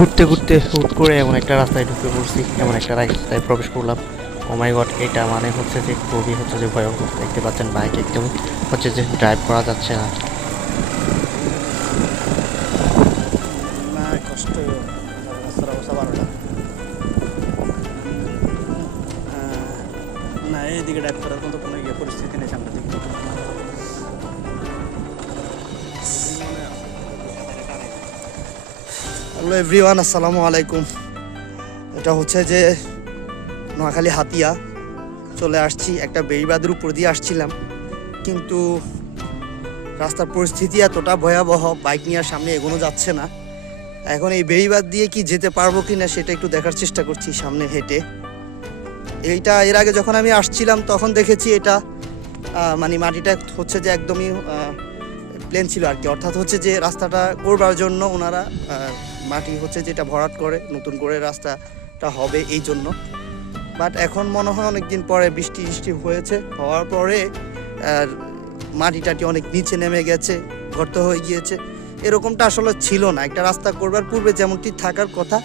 ঘুরতে ঘুরতে হুট করে এমন একটা রাস্তায় ঢুকে পড়ছি, এমন একটা রাস্তায় প্রবেশ করলাম। ও মাই গড এটা মানে হচ্ছে যে খুবই হচ্ছে যে ভয়ঙ্কর দেখতে পাচ্ছেন বাইক একদম হচ্ছে যে ড্রাইভ করা যাচ্ছে না। না কষ্ট ড্রাইভ করার মতো হ্যালো এভরিওয়ান, আসসালামু আলাইকুম। এটা হচ্ছে যে নোয়াখালী হাতিয়া। চলে আসছি, একটা বেড়িবাদের উপর দিয়ে আসছিলাম। কিন্তু রাস্তার পরিস্থিতি এতটা ভয়াবহ, বাইক নিয়ে সামনে এগোনো যাচ্ছে না। এখন এই বেড়িবাদ দিয়ে কি যেতে পারব কি না সেটা একটু দেখার চেষ্টা করছি সামনে হেঁটে। এইটা এর আগে যখন আমি আসছিলাম, তখন দেখেছি এটা মানে মাটিটা হচ্ছে যে একদমই প্লেন ছিল আর কি। অর্থাৎ হচ্ছে যে রাস্তাটা করবার জন্য ওনারা মাটি হচ্ছে যেটা ভরাট করে, নতুন করে রাস্তাটা হবে এই জন্য। বাট এখন মনে হয় অনেক দিন পরে বৃষ্টি বৃষ্টি হয়েছে, হওয়ার পরে আর মাটি টাটি অনেক নিচে নেমে গেছে, গর্ত হয়ে গিয়েছে। এরকমটা আসলে ছিল না, একটা রাস্তা করবার পূর্বে যেমনটি থাকার কথা,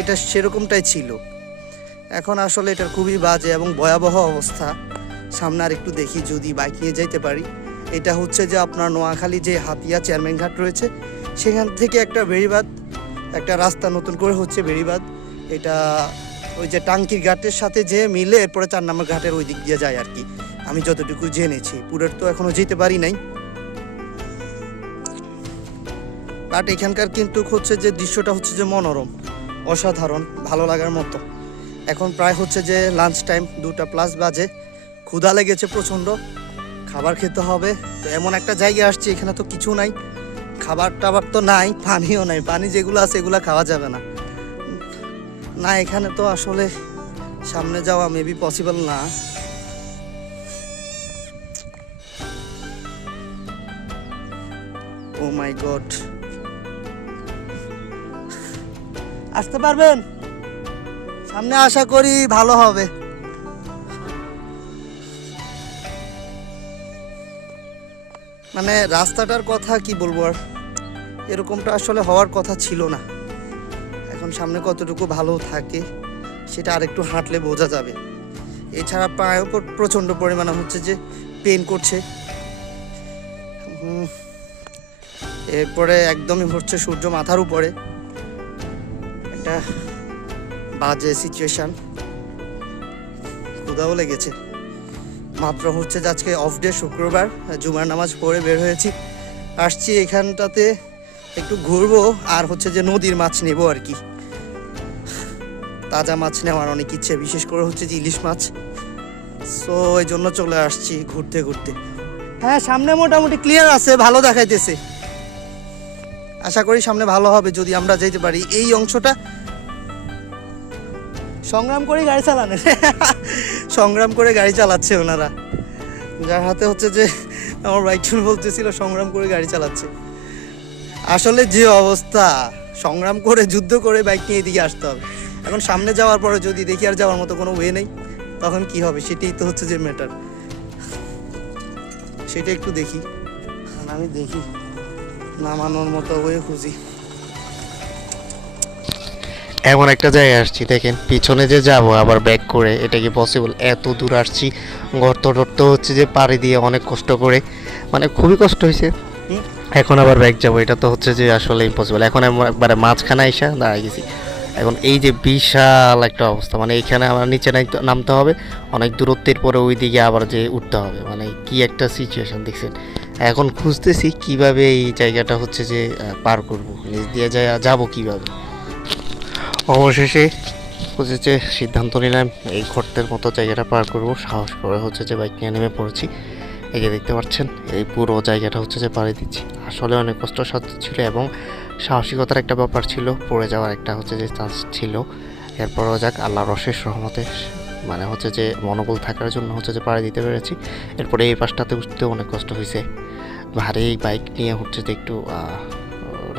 এটা সেরকমটাই ছিল। এখন আসলে এটা খুবই বাজে এবং ভয়াবহ অবস্থা। সামনে আর একটু দেখি, যদি বাইক নিয়ে যাইতে পারি। এটা হচ্ছে যে আপনার নোয়াখালী যে হাতিয়া চেয়ারম্যান ঘাট রয়েছে, সেখান থেকে একটা বেড়িবাদ একটা রাস্তা নতুন করে হচ্ছে বেড়িবাদ এটা ওই যে টাঙ্কির ঘাটের সাথে যে মিলে এরপরে চার নম্বর ঘাটের ওই দিক দিয়ে যায় আর কি। আমি যতটুকু জেনেছি, পুরের তো এখনও যেতে পারি নাই। বাট এখানকার কিন্তু হচ্ছে যে দৃশ্যটা হচ্ছে যে মনোরম, অসাধারণ, ভালো লাগার মতো। এখন প্রায় হচ্ছে যে লাঞ্চ টাইম দুটা প্লাস বাজে। ক্ষুধা লেগেছে প্রচণ্ড, খাবার খেতে হবে। তো এমন একটা জায়গায় আসছি, এখানে তো কিছু নাই। খাবার টাবার তো নাই, পানিও নাই। পানি যেগুলো আছে এগুলো খাওয়া যাবে না। না, এখানে তো আসলে সামনে যাওয়া মেবি পসিবল না। ও মাই গড আসতে পারবেন? সামনে আশা করি ভালো হবে। মানে রাস্তাটার কথা কি বলব আর? এরকমটা আসলে হওয়ার কথা ছিল না। এখন সামনে কতটুকু ভালো থাকে সেটা আরেকটু হাঁটলে বোঝা যাবে। এছাড়া পায়েও প্র- প্রচণ্ড পরিমাণে হচ্ছে যে পেন করছে। এরপরে একদমই হচ্ছে সূর্য মাথার উপরে। একটা বাজে সিচুয়েশান ক্ষুধাও লেগেছে। মাত্র হচ্ছে যে আজকে অফ ডে শুক্রবার, জুমার নামাজ পড়ে বের হয়েছি। আসছি এখানটাতে, একটু ঘুরবো, আর হচ্ছে যে নদীর মাছ নেব আর কি। তাজা মাছ নেওয়ার অনেক ইচ্ছে, বিশেষ করে হচ্ছে যে ইলিশ মাছ। সো এই জন্য চলে আসছি ঘুরতে ঘুরতে। হ্যাঁ সামনে মোটামুটি ক্লিয়ার আছে, ভালো দেখাইতেছে। আশা করি সামনে ভালো হবে, যদি আমরা যেতে পারি। এই অংশটা সংগ্রাম করে গাড়ি চালানো। সংগ্রাম করে গাড়ি চালাচ্ছে ওনারা। যার হাতে হচ্ছে যে আমার বাইকজন বলতেছিল, সংগ্রাম করে গাড়ি চালাচ্ছে। আসলে যে অবস্থা, সংগ্রাম করে, যুদ্ধ করে বাইক নিয়ে এদিকে আসতে হবে। এখন সামনে যাওয়ার পরে যদি দেখি আর যাওয়ার মতো কোনো ওয়ে নেই, তখন কি হবে? সেটাই তো হচ্ছে যে ম্যাটার সেটা একটু দেখি। আমি দেখি, নামানোর মতো ওয়ে খুঁজি। এমন একটা জায়গায় আসছি দেখেন পিছনে যে যাব আবার ব্যাক করে এটা কি পসিবল এত দূর আসছি গর্ত টর্ত হচ্ছে যে পাড়ি দিয়ে অনেক কষ্ট করে মানে খুবই কষ্ট হয়েছে। এখন আবার ব্যাক যাব এটা তো হচ্ছে যে আসলে ইম্পসিবল এখন একবারে মাঝখানে আইসা দাঁড়াই গেছি। এখন এই যে বিশাল একটা অবস্থা মানে এখানে আমার নিচে নামতে হবে অনেক দূরত্বের পরে ওই দিকে আবার যে উঠতে হবে মানে কি একটা সিচুয়েশন দেখছেন? এখন খুঁজতেছি কীভাবে এই জায়গাটা হচ্ছে যে পার করব নিচ দিয়ে যায় যাব কীভাবে? অবশেষে হচ্ছে যে সিদ্ধান্ত নিলাম, এই গর্তের মতো জায়গাটা পার করব। সাহস করে হচ্ছে যে বাইক নিয়ে নেমে পড়েছি। যে দেখতে পাচ্ছেন, এই পুরো জায়গাটা হচ্ছে যে পাড়ি দিচ্ছি। আসলে অনেক কষ্ট কষ্টসাধ্য ছিল এবং সাহসিকতার একটা ব্যাপার ছিল, পড়ে যাওয়ার একটা হচ্ছে যে চান্স ছিল। এরপরও যাক, আল্লাহর অশেষ রহমতে মানে হচ্ছে যে মনোবল থাকার জন্য হচ্ছে যে পাড়ি দিতে পেরেছি। এরপরে এই পাশটাতে উঠতে অনেক কষ্ট হয়েছে। ভারী বাইক নিয়ে হচ্ছে যে একটু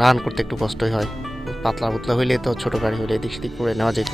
রান করতে একটু কষ্টই হয়। পাতলা পুতলা হইলে তো ছোটো গাড়ি হইলে এদিক সেদিক করে নেওয়া যেত